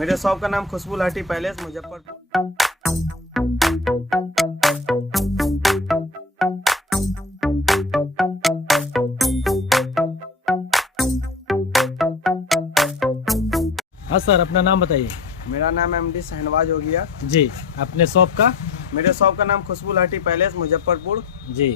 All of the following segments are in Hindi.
मेरे शॉप का नाम खुशबू लाठी पैलेस मुजफ्फरपुर। हाँ सर, अपना नाम बताइए। मेरा नाम MD शहनवाज हो गया जी। अपने शॉप का? मेरे शॉप का नाम खुशबू लाठी पैलेस मुजफ्फरपुर। जी।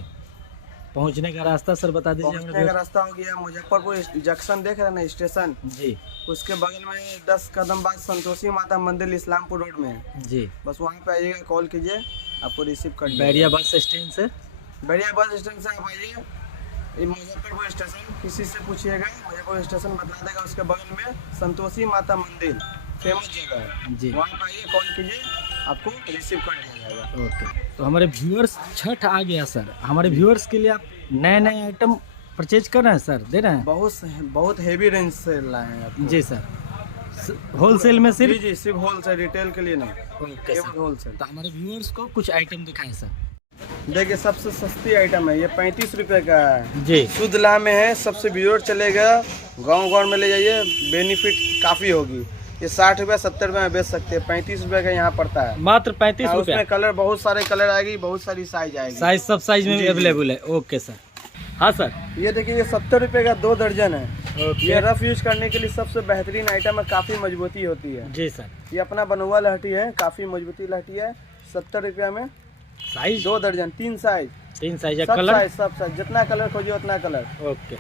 पहुंचने का रास्ता सर बता दीजिए। पहुंचने का रास्ता हो गया मुजफ्फरपुर जंक्शन देख रहे हैं ना स्टेशन, जी। उसके बगल में 10 कदम बाद संतोषी माता मंदिर इस्लामपुर रोड में है। जी। बस वहाँ पे आइएगा, कॉल कीजिए, आपको रिसीव कर लिया। बैरिया बस स्टैंड से? बैरिया बस स्टैंड से आप आइए, ये मुजफ्फरपुर स्टेशन किसी से पूछिएगा, मुजफ्फरपुर स्टेशन बता देगा। उसके बगल में संतोषी माता मंदिर फेमस जगह है जी। वहाँ पे आइए, कॉल कीजिए, आपको रिसीव कर लिया जाएगा। ओके। तो हमारे व्यूअर्स छठ आ गया सर, हमारे व्यूअर्स के लिए आप नए नए आइटम परचेज कर रहे हैं सर, दे रहे हैं? बहुत हेवी रेंज से लाए हैं आपको। जी सर। होलसेल में सिर्फ? जी, सिर्फ होलसेल, रिटेल के लिए नहीं, ओके केवल होलसेल। तो हमारे व्यूअर्स को कुछ आइटम दिखाएं सर। देखिए, सबसे सस्ती आइटम है ये, 35 रुपए का है जी। शुद्ध लाह में है, सबसे प्योर चलेगा। गांव में ले जाइए, बेनिफिट काफ़ी होगी। ये 60 रुपये 70 रुपये में बेच सकते हैं, 35 रुपये का यहाँ पड़ता है। मात्र 35 रुपये? उसमें कलर, बहुत सारे कलर आएगी, बहुत सारी साइज आएगी। साइज सब साइज में अवेलेबल है? Okay sir. हाँ सर। ये देखिए, ये 70 रुपये का 2 दर्जन है। ओके। ये रफ यूज करने के लिए सबसे बेहतरीन आइटम है, काफ़ी मजबूती होती है। जी सर। ये अपना बनुआ लहठी है, काफ़ी मजबूती लहठी है। 70 रुपये में साइज 2 दर्जन, 3 साइज। 3 साइज है। सब कलर? साइज, सब साइज, जितना कलर खोजिए उतना कलर। ओके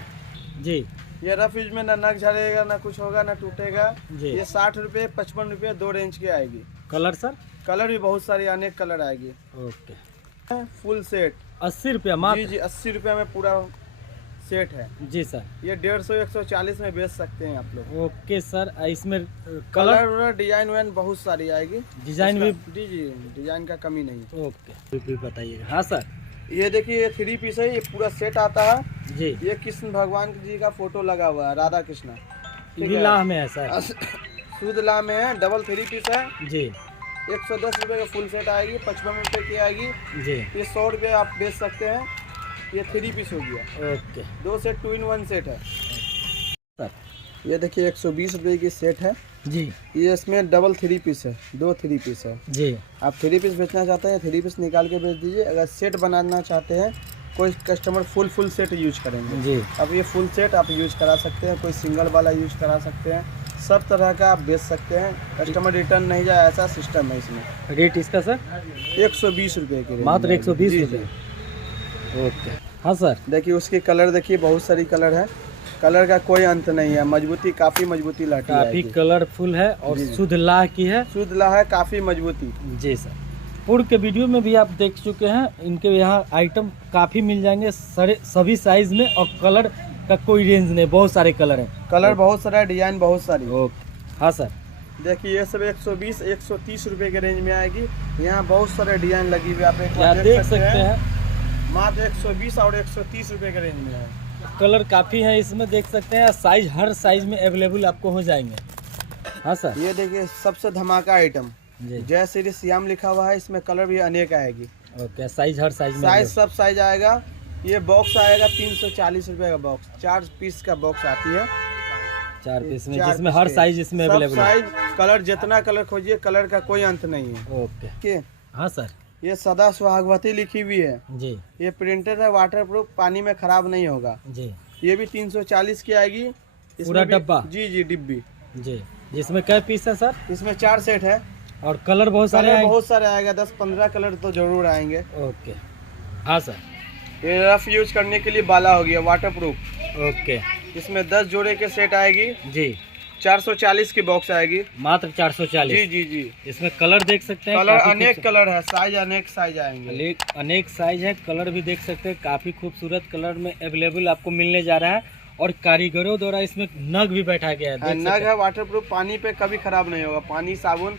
जी। ये रफ यूज में ना नग झड़ेगा, ना कुछ होगा, ना टूटेगा। जी। ये 60 रुपये 55 रुपये 2 रेंज की आएगी। Colour sir? कलर भी बहुत सारी, अनेक कलर आएगी। ओके। फुल सेट 80 रुपया मात्र? जी, 80 रुपये में पूरा सेट है। जी सर। ये 150 140 में बेच सकते हैं आप लोग। Okay sir. इसमें कलर डिजाइन वैन बहुत सारी आएगी। डिजाइन भी? जी, डिजाइन का कमी नहीं। ओके, भी बताइएगा। हाँ सर। ये देखिए, ये 3 पीस है, ये पूरा सेट आता है जी। ये कृष्ण भगवान जी का फोटो लगा हुआ है, राधा कृष्ण। ये भी लाह में है सर? शुद्ध लाह में है, डबल 3 पीस है जी। 110 रुपये का फुल सेट आएगी, 55 रुपये की आएगी। जी। ये 100 रुपये आप बेच सकते हैं। ये 3 पीस हो गया। ओके। 2 सेट 2 in 1 सेट है सर। ये देखिए, 120 रुपये की सेट है। जी। ये इसमें डबल 3 पीस है, 2 3 पीस है। जी। आप 3 पीस बेचना चाहते हैं, 3 पीस निकाल के बेच दीजिए। अगर सेट बनाना चाहते हैं, कोई कस्टमर फुल सेट यूज करेंगे। जी। अब ये फुल सेट आप यूज करा सकते हैं, कोई सिंगल वाला यूज करा सकते हैं, सब तरह का आप बेच सकते हैं। कस्टमर रिटर्न नहीं जाए, ऐसा सिस्टम है इसमें। रेट इसका सर? 120 रुपये के रेंज मात्र में। 120 जी, रुपये? ओके। हाँ सर। देखिए, उसके कलर देखिए, बहुत सारी कलर है, कलर का कोई अंत नहीं है। मजबूती, काफ़ी मजबूती लाठी है, काफी कलरफुल है और जी, जी। शुद्ध लाह की है। शुद्ध लाह है, काफ़ी मजबूती। जी सर। पूर्व के वीडियो में भी आप देख चुके हैं, इनके यहाँ आइटम काफ़ी मिल जाएंगे सभी साइज में, और कलर का कोई रेंज नहीं, बहुत सारे कलर हैं। कलर बहुत सारा है, डिजाइन बहुत सारी। ओके। हाँ सर। देखिए, ये सब 120 130 रुपये के रेंज में आएगी। यहाँ बहुत सारे डिजाइन लगी हुई, आप एक यहाँ बार देख सकते हैं। मात्र 120 और 130 रुपये के रेंज में है। कलर काफ़ी है इसमें, देख सकते हैं। साइज हर साइज में अवेलेबल आपको हो जाएंगे। हाँ सर। ये देखिए, सबसे धमाका आइटम, जी। जय श्री श्याम लिखा हुआ है, इसमें कलर भी अनेक आएगी। ओके। साइज हर साइज में? साइज सब साइज आएगा। ये बॉक्स आएगा 340 रुपये का बॉक्स, 4 पीस का बॉक्स आती है। 4 पीस में, 4 जिसमें पीस हर के। साइज इसमें सब अवेलेबल है? साइज, कलर, जितना कलर खोजिए, कलर का कोई अंत नहीं है। ओके। हाँ सर। ये सदा सुहागवती लिखी हुई है। जी। ये प्रिंटेड है, वाटर प्रूफ, पानी में खराब नहीं होगा। जी। ये भी 340 की आएगी। पूरा डब्बा? जी, डिब्बी। जी। जिसमें क्या पीस है सर? इसमें 4 सेट है, और कलर बहुत सारे कलर आएंगे? बहुत सारे आएगा, 10-15 कलर तो जरूर आएंगे। ओके। हाँ सर। ये रफ यूज करने के लिए बाला हो गया, वाटर प्रूफ। ओके। इसमें 10 जोड़े के सेट आएगी। जी। 440 की बॉक्स आएगी। मात्र 440? जी। इसमें कलर देख सकते हैं, कलर काफी अनेक कलर है, साइज अनेक साइज आएंगे। अनेक साइज है, कलर भी देख सकते हैं, काफी खूबसूरत कलर में अवेलेबल आपको मिलने जा रहा है। और कारीगरों द्वारा इसमें नग भी बैठा गया है, देख सकते नग हैं। है, वाटर प्रूफ, पानी पे कभी खराब नहीं होगा। पानी, साबुन,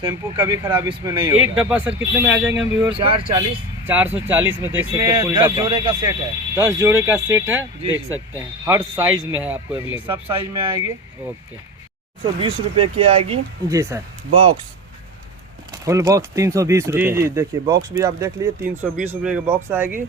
शैम्पू कभी खराब इसमें नहीं होगा। एक डब्बा सर कितने में आ जाएंगे हम व्यूअर्स? 440। 440 में देख सकते हैं। इसमें फुल 10 डब्बा, जोड़े का सेट है। 10 जोड़े का सेट है, जी, देख जी। सकते हैं। हर साइज में है आपको अवेलेबल। सब साइज में आएगी। ओके। 120 रुपये की आएगी जी सर। बॉक्स। फुल बॉक्स 320 जी, रुपये? देखिए, बॉक्स भी आप देख लीजिए, 320 रुपये की बॉक्स आएगी।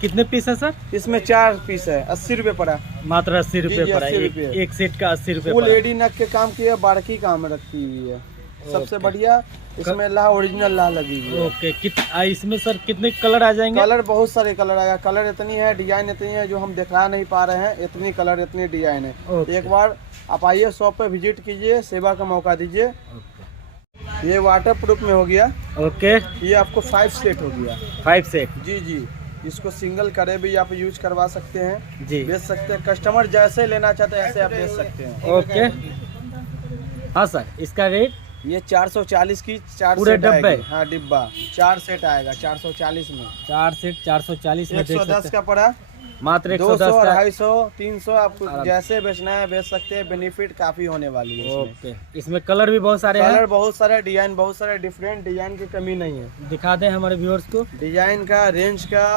कितने पीस है सर? इसमें 4 पीस है, 80 रुपये पड़ा। मात्र 80 रुपये जी, पड़ा, 80 रुपये। एक सेट का 80 रुपये फुल पड़ा। एडी नग के काम की है, बारकी काम रखी हुई है, सबसे ओके। बढ़िया। इसमें ला ओरिजिनल ला लगी हुई है। ओके, इसमें सर कितने कलर आ जाएंगे? कलर बहुत सारे कलर आएगा, कलर इतनी है, डिजाइन इतनी है जो हम दिखा नहीं पा रहे हैं, इतनी कलर इतनी डिजाइन है। ओके। एक बार आप आइए शॉप पे विजिट कीजिए, सेवा का मौका दीजिए। ओके। ये वाटर प्रूफ में हो गया। ओके, ये आपको 5 सेट हो गया। 5 सेट। जी जी, इसको सिंगल करे भी आप यूज करवा सकते हैं, जी, बेच सकते हैं। कस्टमर जैसे लेना चाहते हैं ऐसे आप बेच सकते हैं। ओके। हाँ सर, इसका रेट? ये 440 की 4 पूरे सेट डब्बे? आएगी। हाँ डिब्बा 4 सेट आएगा 440 में। 4 सेट 440 में देख 110 सकते का पड़ा। हैं। मात्र 200, 110 का। 250, 300 आपको आराम। जैसे बेचना है बेच सकते हैं। बेनिफिट काफी होने वाली है इसमें। ओके, इसमें कलर भी बहुत सारे कलर हैं। बहुत सारे, डिजाइन बहुत सारे, डिफरेंट डिजाइन की कमी नहीं है। दिखा दें हमारे व्यूअर्स को। डिजाइन का, रेंज का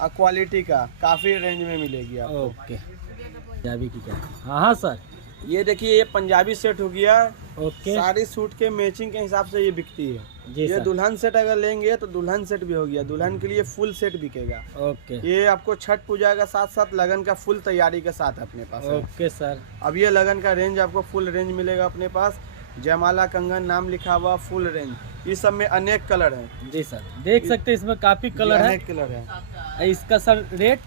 और क्वालिटी का काफी रेंज में मिलेगी आपको। ओके, पंजाबी की क्या? हाँ हाँ सर। ये देखिए, ये पंजाबी सेट हो गया। ओके सारी सूट के मैचिंग के हिसाब से ये बिकती है। जी ये सर। दुल्हन सेट अगर लेंगे तो दुल्हन सेट भी हो गया, दुल्हन के लिए फुल सेट बिकेगा। ओके ये आपको छठ पूजा का साथ साथ लगन का फुल तैयारी के साथ अपने पास है। Okay sir. अब ये लगन का रेंज आपको फुल रेंज मिलेगा अपने पास। जयमाला, कंगन नाम लिखा हुआ, फुल रेंज। इस सब में अनेक कलर हैं। जी सर, देख सकते हैं इसमें काफी कलर है। अनेक कलर है। इसका सर रेट?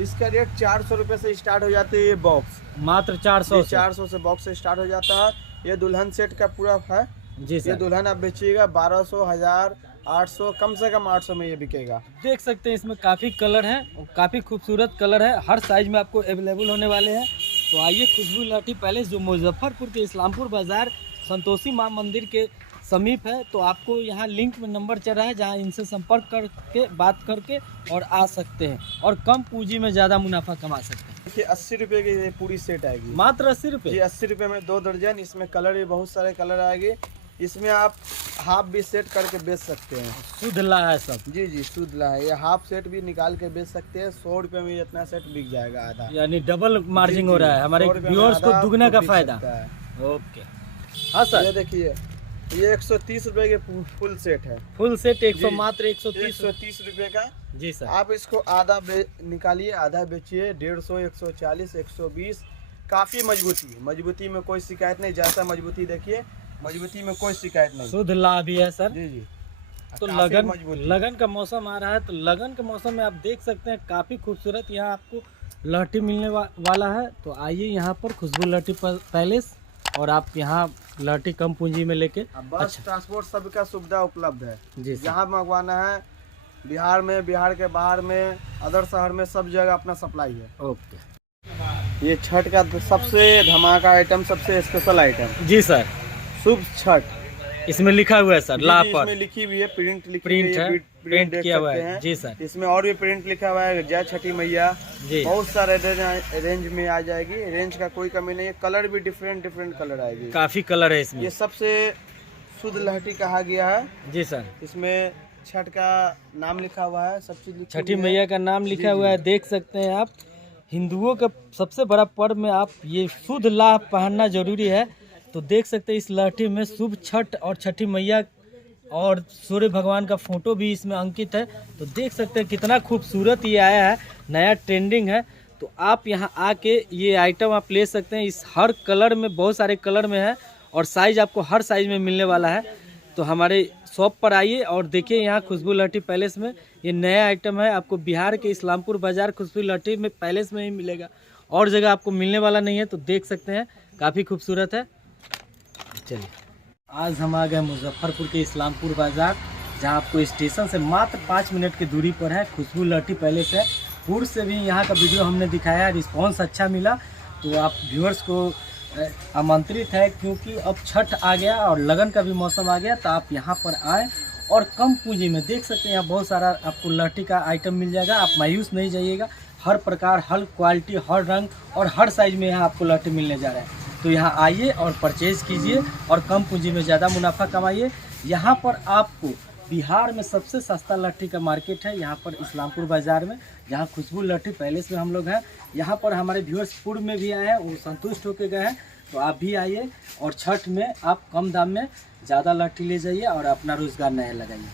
इसका रेट 400 रुपये से स्टार्ट हो जाती है। ये बॉक्स मात्र 400 से। 400 से बॉक्स से स्टार्ट हो जाता है। ये दुल्हन सेट का पूरा है। जी ये सर, दुल्हन आप बेचिएगा 1200, 1000, 800, कम से कम 800 में ये बिकेगा। देख सकते हैं इसमें काफ़ी कलर हैं और काफ़ी खूबसूरत कलर है। हर साइज में आपको अवेलेबल होने वाले हैं। तो आइए, खुशबू लाठी पैलेस जो मुजफ्फरपुर के इस्लामपुर बाज़ार संतोषी माँ मंदिर के समीप है। तो आपको यहाँ लिंक में नंबर चल रहा है, जहाँ इनसे संपर्क करके बात करके और आ सकते हैं और कम पूंजी में ज़्यादा मुनाफा कमा सकते हैं। देखिए 80 रुपये की ये पूरी सेट आएगी। मात्र 80 जी, रुपये। 80 रुपये में 2 दर्जन। इसमें कलर भी बहुत सारे कलर आएंगे। इसमें आप हाफ भी सेट करके बेच सकते हैं। शुद्ध ला है सब। जी जी, शुद्ध ला है। ये हाफ सेट भी निकाल के बेच सकते हैं। 100 रुपये में इतना सेट बिक जाएगा, आधा। यानी डबल मार्जिन जी, हो जी, रहा है, हमारे 100 रुपये में व्यूअर्स को आधा दुगना का बिक फायदा। सकता है। ओके, हाँ सर। ये देखिए, ये 130 रुपये के फुल सेट है। फुल सेट 100, जी, मात्र 130। 130 रुपये का। जी सर। आप इसको आधा निकालिए, आधा बेचिए। 150, 140, 120। काफ़ी मजबूती में कोई शिकायत नहीं। जैसा मजबूती देखिए, मजबूती में कोई शिकायत नहीं। शुद्ध लाभ भी है सर। जी जी। तो काफी लगन मजबूती। लगन का मौसम आ रहा है, तो लगन के मौसम में आप देख सकते हैं काफ़ी खूबसूरत यहाँ आपको लहठी मिलने वाला है। तो आइए यहाँ पर खुशबू लहठी पैलेस, और आप यहाँ लहठी कम पूंजी में लेके। बस ट्रांसपोर्ट सबका सुविधा उपलब्ध है। जी सर। जहाँ मंगवाना है, बिहार में, बिहार के बाहर में, अदर शहर में, सब जगह अपना सप्लाई है। ओके। ये छठ का सबसे धमाका आइटम, सबसे स्पेशल आइटम। जी सर, शुभ छठ इसमें लिखा हुआ है सर, ला जी, पर इसमें लिखी हुई है, प्रिंट लिखी प्रिंट हुई है, प्रिंट देख किया हुआ सकते है। हैं। जी सर। इसमें और भी प्रिंट लिखा हुआ है, जय छठी मैया। जी, बहुत सारे रेंज में आ जाएगी। रेंज का कोई कमी नहीं है। कलर भी डिफरेंट कलर आएगी। काफ़ी कलर है इसमें। ये सबसे शुद्ध लहठी कहा गया है। जी सर। इसमें छठ का नाम लिखा हुआ है, सब चीज लिखी छठी हुई है। मैया का नाम लिखा हुआ है, देख सकते हैं आप। हिंदुओं का सबसे बड़ा पर्व में आप ये शुद्ध लाभ पहनना जरूरी है। तो देख सकते हैं इस लहठी में शुभ छठ और छठी मैया और सूर्य भगवान का फोटो भी इसमें अंकित है। तो देख सकते हैं कितना खूबसूरत ये आया है, नया ट्रेंडिंग है। तो आप यहाँ आके ये आइटम आप ले सकते हैं। इस हर कलर में, बहुत सारे कलर में है और साइज आपको हर साइज में मिलने वाला है। तो हमारे शॉप पर आइए और देखिए, यहाँ खुशबू लहठी पैलेस में ये नया आइटम है। आपको बिहार के इस्लामपुर बाज़ार खुशबू लहठी में पैलेस में ही मिलेगा, और जगह आपको मिलने वाला नहीं है। तो देख सकते हैं काफ़ी खूबसूरत है। चलिए, आज हम आ गए मुजफ्फरपुर के इस्लामपुर बाज़ार, जहाँ आपको स्टेशन से मात्र 5 मिनट की दूरी पर है खुशबू लहठी पैलेस है। पूर्व से भी यहाँ का वीडियो हमने दिखाया, रिस्पांस अच्छा मिला। तो आप व्यूअर्स को आमंत्रित है, क्योंकि अब छठ आ गया और लगन का भी मौसम आ गया। तो आप यहाँ पर आएँ और कम पूंजी में, देख सकते हैं यहाँ बहुत सारा आपको लहठी का आइटम मिल जाएगा। आप मायूस नहीं जाइएगा। हर प्रकार, हर क्वालिटी, हर रंग और हर साइज में यहाँ आपको लहठी मिलने जा रहा है। तो यहाँ आइए और परचेज कीजिए और कम पूंजी में ज़्यादा मुनाफा कमाइए। यहाँ पर आपको बिहार में सबसे सस्ता लहठी का मार्केट है, यहाँ पर इस्लामपुर बाज़ार में, जहाँ खुशबू लहठी पैलेस में हम लोग हैं। यहाँ पर हमारे व्यूअर्स पूर्व में भी आए हैं, वो संतुष्ट होकर गए हैं। तो आप भी आइए और छठ में आप कम दाम में ज़्यादा लहठी ले जाइए और अपना रोज़गार नया लगाइए।